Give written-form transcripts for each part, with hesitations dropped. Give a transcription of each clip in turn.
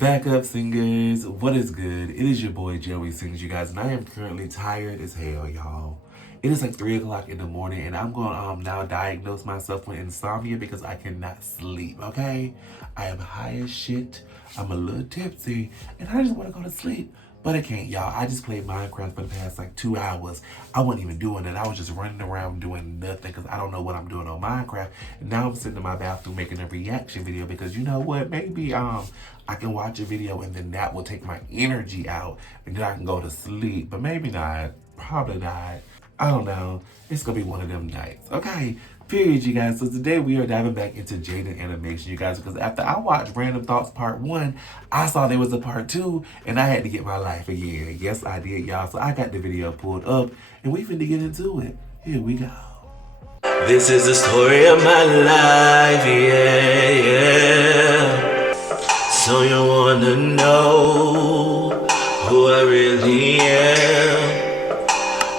Back up, singers. What is good? It is your boy Joey Sings, you guys, and I am currently tired as hell, y'all. It is like 3 o'clock in the morning, and I'm going to now diagnose myself with insomnia because I cannot sleep, okay? I am high as shit. I'm a little tipsy, and I just want to go to sleep. But I can't, y'all. I just played Minecraft for the past like 2 hours. I wasn't even doing it. I was just running around doing nothing because I don't know what I'm doing on Minecraft. And now I'm sitting in my bathroom making a reaction video because you know what? Maybe I can watch a video and then that will take my energy out and then I can go to sleep. But maybe not. Probably not. I don't know. It's going to be one of them nights. Okay. Period, you guys. So today we are diving back into Jaiden animation, you guys, because after I watched Random Thoughts Part 1, I saw there was a Part 2, and I had to get my life again. Yes, I did, y'all. So I got the video pulled up, and we finna get into it. Here we go. This is the story of my life, yeah, yeah. So you wanna know who I really am,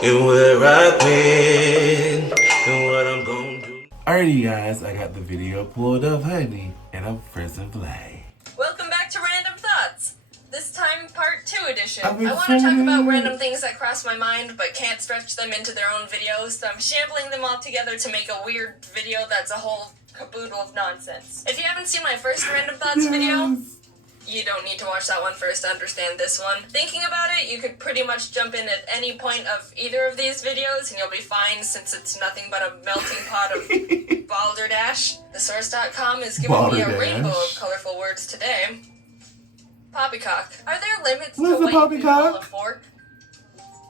and where I've been, and what I'm gonna do. Alrighty, guys, I got the video pulled up, honey, and I'm pressing play. Welcome back to Random Thoughts. This time, part 2 edition. I want to talk about random things that cross my mind, but can't stretch them into their own videos, so I'm shambling them all together to make a weird video that's a whole caboodle of nonsense. If you haven't seen my first Random Thoughts video, you don't need to watch that one first to understand this one. Thinking about it, you could pretty much jump in at any point of either of these videos and you'll be fine since it's nothing but a melting pot of balderdash. Thesource.com is giving me a rainbow of colorful words today. Poppycock. Are there limits to what you can call a fork?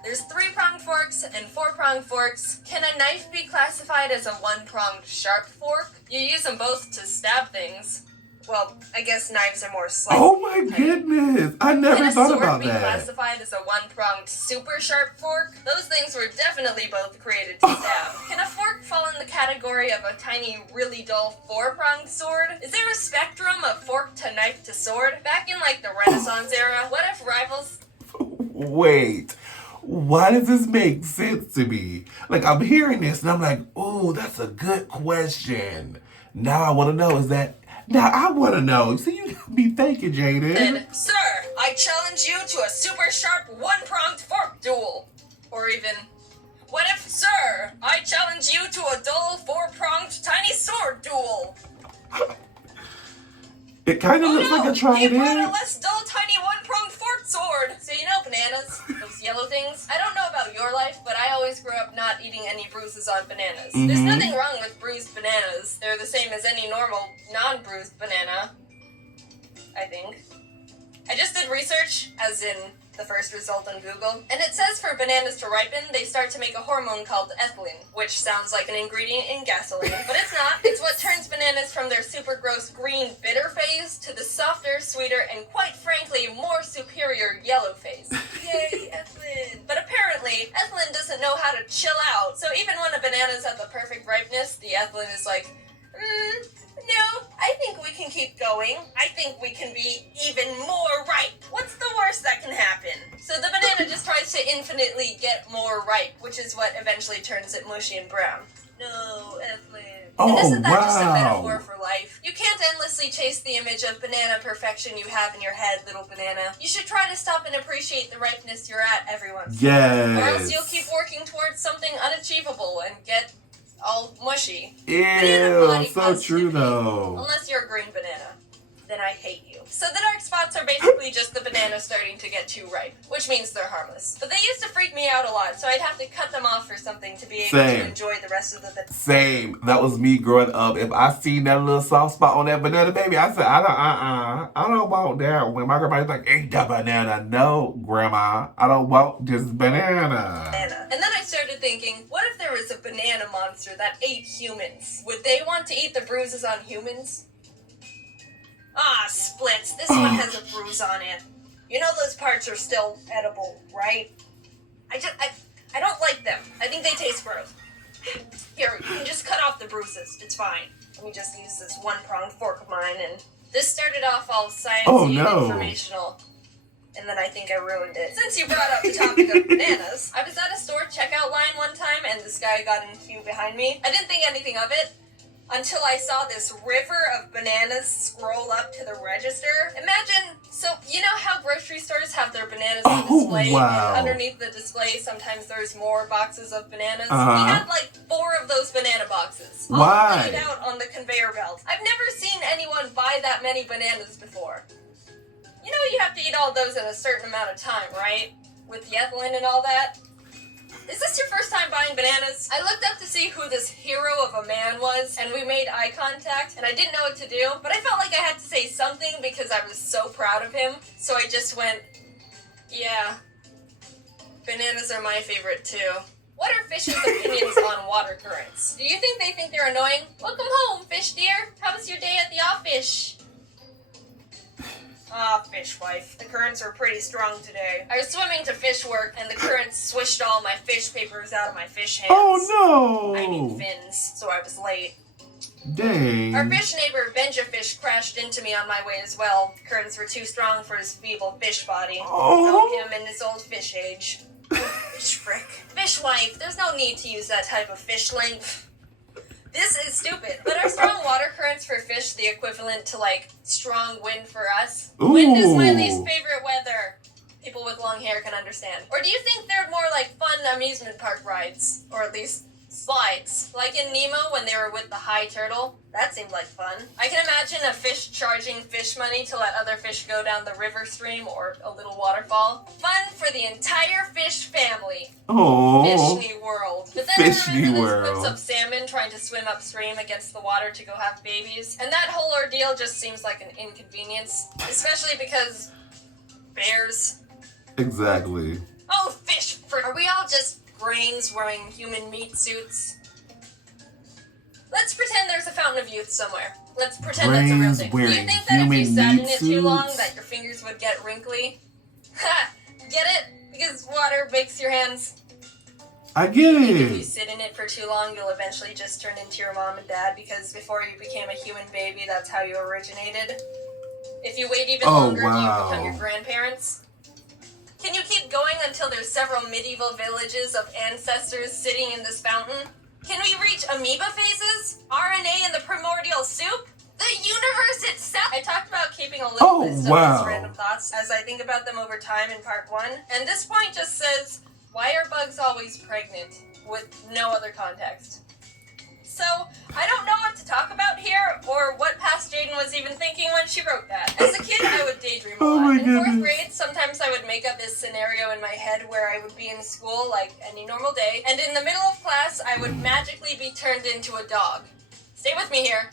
There's 3-pronged forks and 4-pronged forks. Can a knife be classified as a 1-pronged sharp fork? You use them both to stab things. Well, I guess knives are more slicey. Oh my goodness! I never thought about that. Can a sword be classified as a 1-pronged super sharp fork? Those things were definitely both created to stab. Can a fork fall in the category of a tiny, really dull 4-pronged sword? Is there a spectrum of fork to knife to sword? Back in like the Renaissance era, what if rivals... Wait. Why does this make sense to me? Like, I'm hearing this and I'm like, oh, that's a good question. Now I want to know, is that... Now, I want to know. See, you got me thinking, Jaiden. Sir, I challenge you to a super sharp 1-pronged fork duel. Or even, what if, sir, I challenge you to a dull 4-pronged tiny sword duel? It kind of looks like a trident. You brought a less dull tiny 1-pronged fork sword. So you know bananas, those yellow things? I don't know about your life, but I always grew up not eating any bruises on bananas. There's nothing wrong with bruised bananas. They're the same as any normal, non-bruised banana, I think. I just did research, as in the first result on Google, and it says for bananas to ripen, they start to make a hormone called ethylene, which sounds like an ingredient in gasoline, but it's not. It's what turns bananas from their super gross green bitter phase to the softer, sweeter, and quite frankly, more superior yellow phase. Yay, ethylene! But apparently, ethylene doesn't know how to chill out, so even when a banana's at the perfect ripeness, the ethylene is like, no, I think we can keep going. I think we can be even more ripe. What's the worst that can happen? So the banana just tries to infinitely get more ripe, which is what eventually turns it mushy and brown. No, Evelyn. And isn't that just a metaphor for life? You can't endlessly chase the image of banana perfection you have in your head, little banana. You should try to stop and appreciate the ripeness you're at every once in a while. Or else you'll keep working towards something unachievable and get all mushy. Ew, so true though. Unless you're a green banana. Then I hate you. So the dark spots are basically just the banana starting to get too ripe, which means they're harmless. But they used to freak me out a lot, so I'd have to cut them off or something to be able to enjoy the rest of the banana. Same. That was me growing up. If I seen that little soft spot on that banana, baby, I said, I don't want that. When my grandma's like, eat that banana. No, grandma, I don't want this banana. And then I started thinking, what if there was a banana monster that ate humans? Would they want to eat the bruises on humans? Ah, splits. This one has a bruise on it. You know those parts are still edible, right? I don't like them. I think they taste gross. Here, you can just cut off the bruises. It's fine. Let me just use this 1-pronged fork of mine, and this started off all sciencey and informational. And then I think I ruined it. Since you brought up the topic of bananas, I was at a store checkout line one time, and this guy got in queue behind me. I didn't think anything of it. until I saw this river of bananas scroll up to the register. Imagine, so you know how grocery stores have their bananas on display, wow. and underneath the display sometimes there's more boxes of bananas? Uh-huh. We had like 4 of those banana boxes, all Why? laid out on the conveyor belt. I've never seen anyone buy that many bananas before. You know you have to eat all those in a certain amount of time, right? With the ethylene and all that. Is this your first time buying bananas? I looked up to see who this hero of a man was, and we made eye contact, and I didn't know what to do, but I felt like I had to say something because I was so proud of him, so I just went, yeah, bananas are my favorite too. What are fish's opinions on water currents? Do you think they're annoying? Welcome home, fish dear. How was your day at the office? Ah, fish wife. The currents were pretty strong today. I was swimming to fish work, and the currents swished all my fish papers out of my fish hands. Oh no! I need fins, so I was late. Dang. Our fish neighbor, Benjafish, crashed into me on my way as well. The currents were too strong for his feeble fish body. Oh. Him in this old fish age. Fish frick. Fish wife, there's no need to use that type of fish length. This is stupid, but are strong water currents for fish the equivalent to, like, strong wind for us? Ooh. Wind is my least favorite weather. People with long hair can understand. Or do you think they're more like fun amusement park rides? Or at least slides? Like in Nemo when they were with the high turtle? That seemed like fun. I can imagine a fish charging fish money to let other fish go down the river stream or a little waterfall. Fun for the entire fish family. Oh. Fishny world. But then Fishny I remember world. those clips of salmon trying to swim upstream against the water to go have babies. And that whole ordeal just seems like an inconvenience. Especially because bears. Exactly. Oh, fish frick. Are we all just brains wearing human meat suits? Let's pretend there's a fountain of youth somewhere. Let's pretend that's a real thing. Do you think that if you sat in it too long that your fingers would get wrinkly? Ha! Get it? Because water makes your hands. I get If you it. sit in it for too long, you'll eventually just turn into your mom and dad because before you became a human baby, that's how you originated. If you wait even longer, do you become your grandparents? Can you keep going until there's several medieval villages of ancestors sitting in this fountain? Can we reach amoeba phases? RNA in the primordial soup? The universe itself! I talked about keeping a little list of these random thoughts as I think about them over time in part 1. And this point just says, why are bugs always pregnant? With no other context. So, I don't know what to talk about here, or what past Jaiden was even thinking when she wrote that. As a kid, I would daydream a lot. In 4th grade, sometimes I would make up this scenario in my head where I would be in school like any normal day, and in the middle of class, I would magically be turned into a dog. Stay with me here.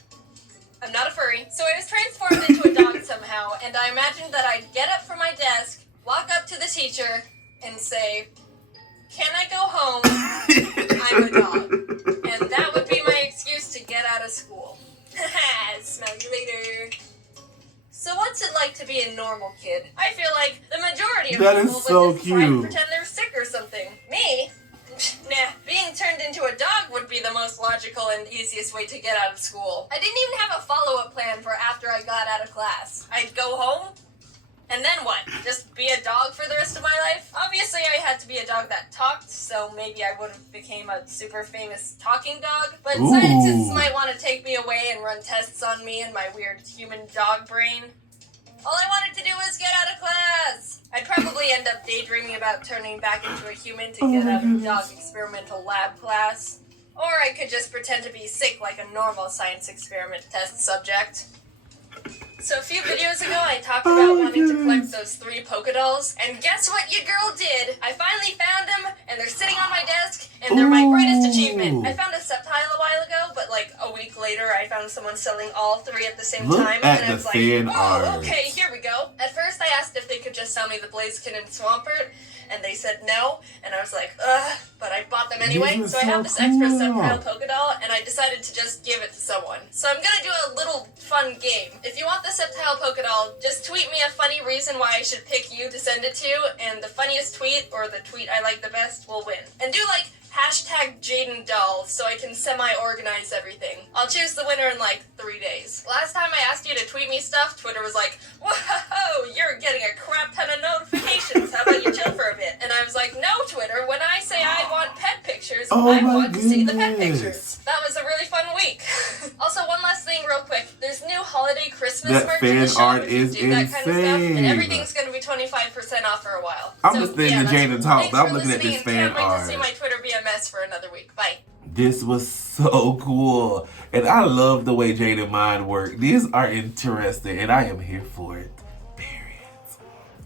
I'm not a furry. So I was transformed into a dog somehow, and I imagined that I'd get up from my desk, walk up to the teacher, and say, "Can I go home? I'm a dog." And that would be my excuse to get out of school. Haha, smell you later. So what's it like to be a normal kid? I feel like the majority of people would just try to pretend they're sick or something. Me? Nah, being turned into a dog would be the most logical and easiest way to get out of school. I didn't even have a follow-up plan for after I got out of class. I'd go home, and then what? Just be a dog for the rest of my life? Obviously, I had to be a dog that talked, so maybe I would have became a super famous talking dog. But scientists might want to take me away and run tests on me and my weird human dog brain. All I wanted to do was get out of class! I'd probably end up daydreaming about turning back into a human to get out of dog experimental lab class. Or I could just pretend to be sick like a normal science experiment test subject. So a few videos ago, I talked about wanting to collect those 3 polka dolls, and guess what your girl did? I finally found them, and they're sitting on my desk, and they're my greatest achievement. I found a subtile a while ago, but like a week later, I found someone selling all 3 at the same time, and I was like, oh, okay, here we go. At first, I asked if they could just sell me the Blaziken and Swampert, and they said no, and I was like, ugh, but I bought them anyway, so I have this extra subtile polka doll, and I decided to just give it to someone. So I'm gonna do a little fun game. If you want the subtile polka doll, just tweet me a funny reason why I should pick you to send it to, and the funniest tweet, or the tweet I like the best, will win. And do like, #JaidenDoll so I can semi-organize everything. I'll choose the winner in like 3 days. Last time I asked you to tweet me stuff, Twitter was like, whoa, you're getting a crap ton of notifications. How about you chill for a bit? And I was like, no, Twitter, when I say I want pet pictures, I want to see the pet pictures. That was a really fun week. Also, That merch fan in the shop art if you is do that kind of stuff, and insane. everything going to be 25% off for a while. I'm just listening to Jaiden talk, thanks but I'm for looking at this listening, fan and can't wait art. to see my Twitter be a mess for another week. Bye. This was so cool. And I love the way Jaiden mind work. These are interesting, and I am here for it.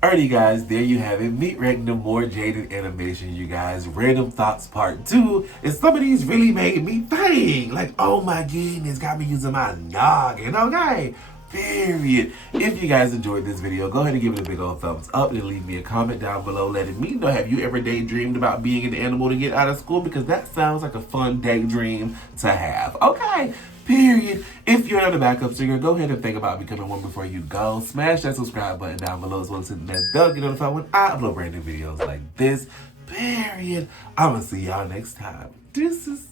Alrighty guys, there you have it. Meet reacting to more Jaiden animation, you guys. Random Thoughts Part 2. And some of these really made me think. Like, oh my goodness, got me using my noggin, okay? Period. If you guys enjoyed this video, go ahead and give it a big old thumbs up and leave me a comment down below letting me know, have you ever daydreamed about being an animal to get out of school? Because that sounds like a fun daydream to have. Okay? Period. If you're not a backup singer, go ahead and think about becoming one before you go. Smash that subscribe button down below as well as hitting that bell to get notified when I upload brand new videos like this. Period. I'm gonna see y'all next time. Deuces.